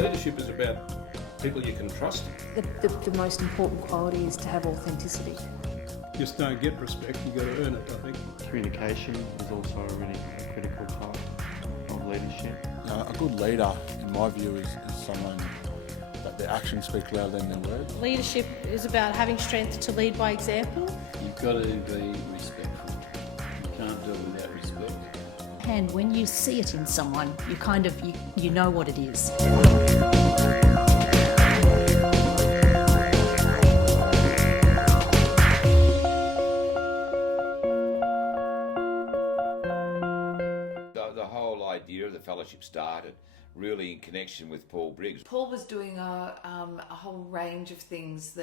Leadership is about people you can trust. The most important quality is to have authenticity. Just don't get respect, you've got to earn it, I think. Communication is also a really critical part of leadership. A good leader, in my view, is someone that their actions speak louder than their words. Leadership is about having strength to lead by example. You've got to be respectful. You can't do it without respect. And when you see it in someone, you know what it is. The whole idea of the fellowship started really in connection with Paul Briggs. Paul was doing a whole range of things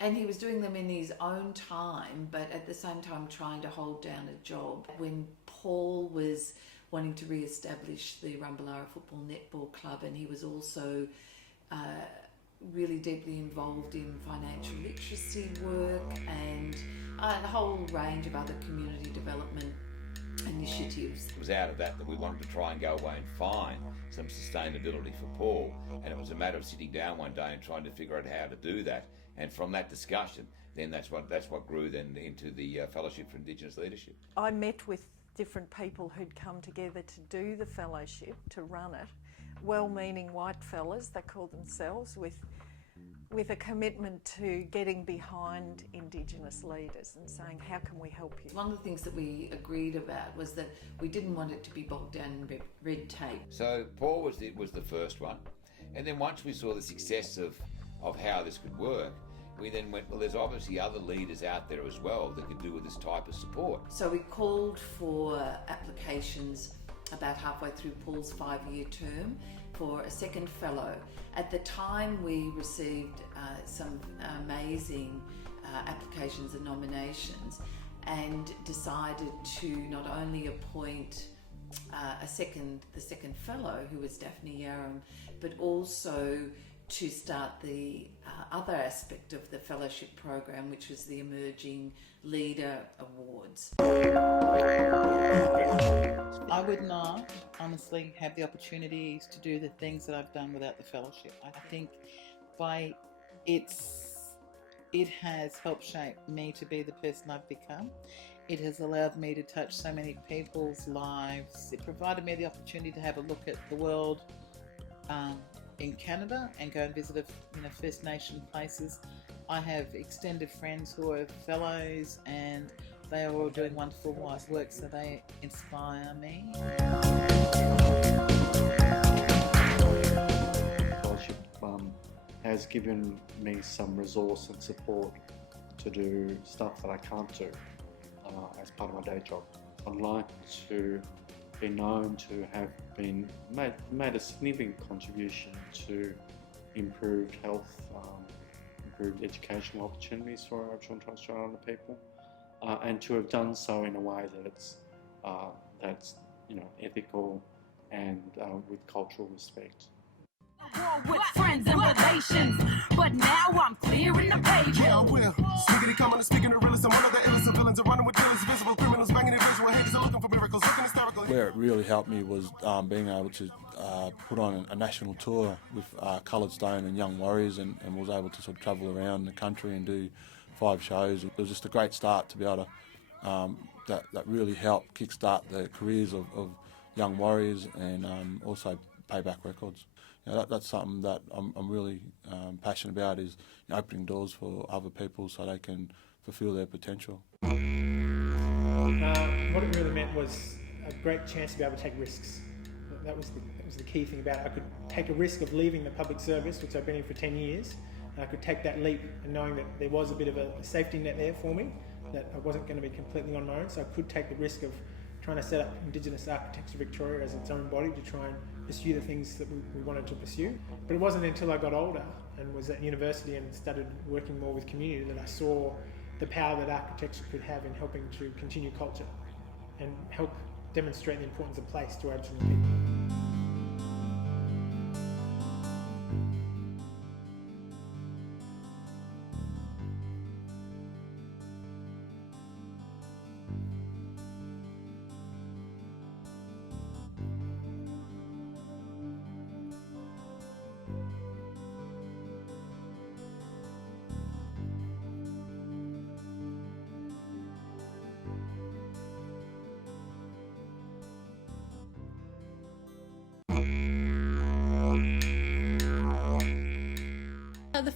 and he was doing them in his own time, but at the same time trying to hold down a job. When Paul was wanting to re-establish the Rumballara Football Netball Club, and he was also really deeply involved in financial literacy work and a whole range of other community development initiatives. It was out of that we wanted to try and go away and find some sustainability for Paul, and it was a matter of sitting down one day and trying to figure out how to do that. And from that discussion, then that's what grew then into the Fellowship for Indigenous Leadership. I met with different people who'd come together to do the fellowship, to run it, well-meaning white fellas, they call themselves, with a commitment to getting behind Indigenous leaders and saying, how can we help you? One of the things that we agreed about was that we didn't want it to be bogged down in red tape. So Paul was the first one, and then once we saw the success of how this could work, we then went, well, there's obviously other leaders out there as well that could do with this type of support. So we called for applications about halfway through Paul's 5-year term for a second fellow. At the time we received some amazing applications and nominations, and decided to not only appoint the second fellow, who was Daphne Yaram, but also to start the other aspect of the fellowship program, which was the Emerging Leader Awards. I would not honestly have the opportunities to do the things that I've done without the fellowship. I think it has helped shape me to be the person I've become. It has allowed me to touch so many people's lives. It provided me the opportunity to have a look at the world in Canada and go and visit First Nation places. I have extended friends who are fellows, and they are all doing wonderful work, so they inspire me. Fellowship has given me some resource and support to do stuff that I can't do as part of my day job. I'd like to be known to have made a significant contribution to improved health, improved educational opportunities for Aboriginal and Torres Strait Islander people, and to have done so in a way that's ethical and with cultural respect. With friends and relations, but now I'm clearing the page. Yeah, I will. Sneakity coming and speaking the realest, and one of the illest villains are running with killers, visible criminals, banging the visual haters are looking for miracles, looking hysterical. Where it really helped me was being able to put on a national tour with Coloured Stone and Young Warriors, and was able to sort of travel around the country and do 5 shows. It was just a great start to be able to, that really helped kickstart the careers of Young Warriors, and also Payback Records. That's something that I'm really passionate about, is opening doors for other people so they can fulfil their potential. What it really meant was a great chance to be able to take risks. That was the key thing about it. I could take a risk of leaving the public service, which I've been in for 10 years, and I could take that leap, and knowing that there was a bit of a safety net there for me, that I wasn't going to be completely on my own, so I could take the risk of trying to set up Indigenous Architects of Victoria as its own body to try and pursue the things that we wanted to pursue. But it wasn't until I got older and was at university and started working more with community that I saw the power that architecture could have in helping to continue culture and help demonstrate the importance of place to Aboriginal people.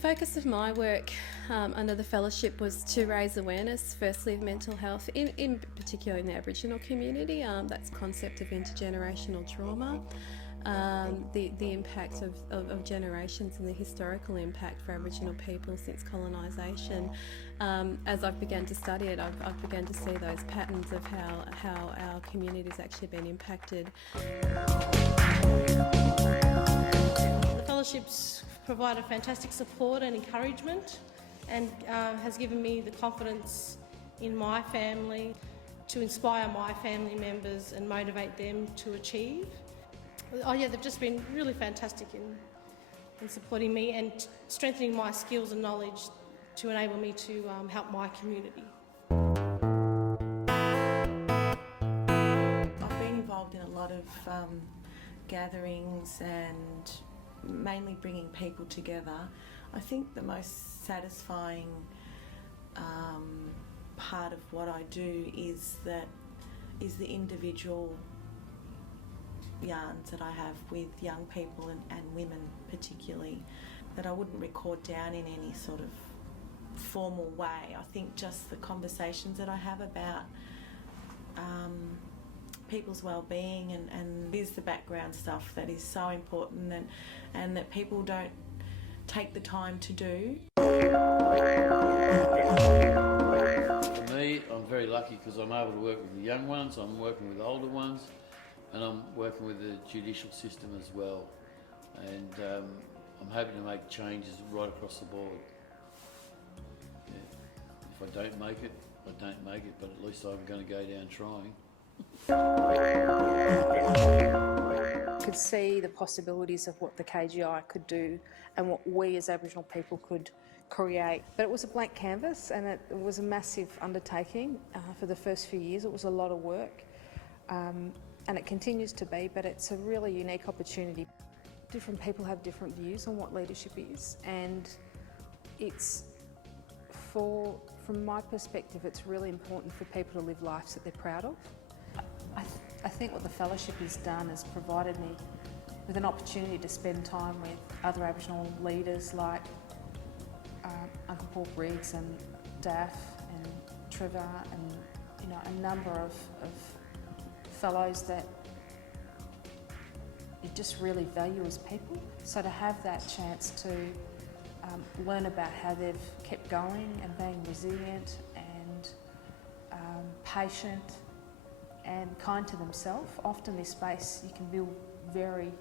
focus of my work under the fellowship was to raise awareness, firstly, of mental health, in particular in the Aboriginal community. That's the concept of intergenerational trauma, the impact of generations and the historical impact for Aboriginal people since colonisation. As I've begun to study it, I've begun to see those patterns of how our community's actually been impacted. The fellowships provide a fantastic support and encouragement, and has given me the confidence in my family to inspire my family members and motivate them to achieve. Oh yeah, they've just been really fantastic in supporting me and strengthening my skills and knowledge to enable me to help my community. I've been involved in a lot of gatherings and mainly bringing people together. I think the most satisfying part of what I do is the individual yarns that I have with young people and women particularly, that I wouldn't record down in any sort of formal way. I think just the conversations that I have about people's well-being and is the background stuff that is so important and that people don't take the time to do. For me, I'm very lucky because I'm able to work with the young ones, I'm working with older ones, and I'm working with the judicial system as well. And I'm hoping to make changes right across the board. Yeah. If I don't make it, I don't make it, but at least I'm going to go down trying. Could see the possibilities of what the KGI could do and what we as Aboriginal people could create. But it was a blank canvas, and it was a massive undertaking for the first few years. It was a lot of work, and it continues to be, but it's a really unique opportunity. Different people have different views on what leadership is, and it's from my perspective, it's really important for people to live lives that they're proud of. I think what the fellowship has done is provided me with an opportunity to spend time with other Aboriginal leaders like Uncle Paul Briggs and Daff and Trevor and a number of fellows that you just really value as people. So to have that chance to learn about how they've kept going and being resilient and patient and kind to themselves. Often this space you can feel very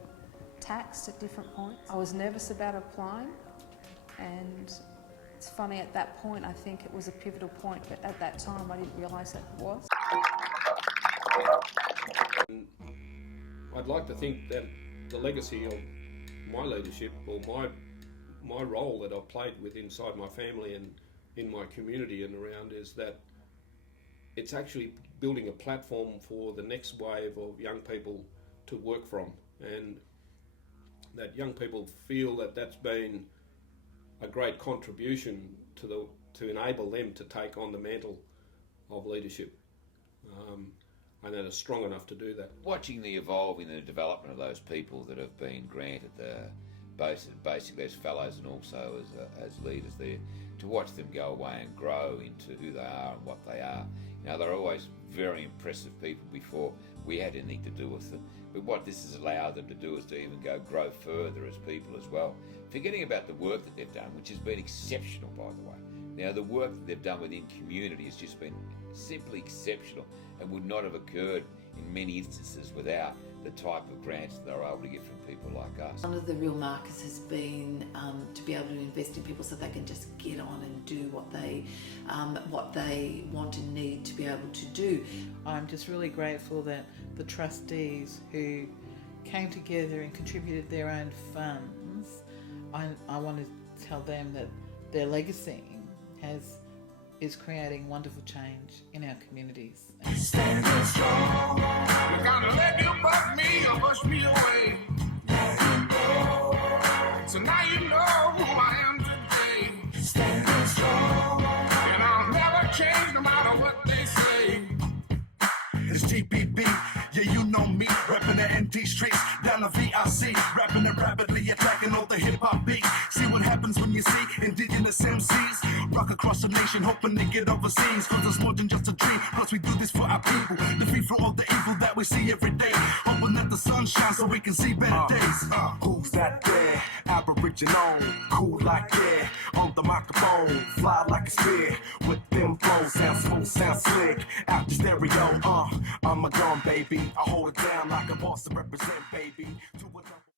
taxed at different points. I was nervous about applying, and it's funny, at that point I think it was a pivotal point, but at that time I didn't realise that it was. I'd like to think that the legacy of my leadership, or my role that I've played with inside my family and in my community and around, is that it's actually building a platform for the next wave of young people to work from, and that young people feel that that's been a great contribution to enable them to take on the mantle of leadership, and that are strong enough to do that. Watching the evolving and the development of those people that have been granted the basically as fellows and also as leaders there, to watch them go away and grow into who they are and what they are. They're always very impressive people before we had anything to do with them. But what this has allowed them to do is to even grow further as people as well. Forgetting about the work that they've done, which has been exceptional, by the way. The work that they've done within community has just been simply exceptional and would not have occurred in many instances without the type of grants that they're able to get from people like us. One of the real markers has been to be able to invest in people so they can just get on and do what they want and need to be able to do. I'm just really grateful that the trustees who came together and contributed their own funds, I want to tell them that their legacy is creating wonderful change in our communities. Standing strong, you gotta let you bug me or push me away. So now you know who I am today. Standing strong, and I'll never change no matter what they say. It's GBB, yeah, you know me, repping the NT streets, down the VIC, rapping it rapidly, attacking all the hip-hop beats. See what happens when you see Indigenous MCs rock across the nation, hoping to get overseas. Cause it's more than just a dream, plus we do this for our people, defeat for all the evil that we see every day, hoping that the sun shines so we can see better days. Who's that there? Aboriginal, cool like yeah, on the microphone, fly like a spear, with them flows, sound smooth, sound slick, out the stereo, I'm a gun baby, I hold it down like a boss to represent baby, to a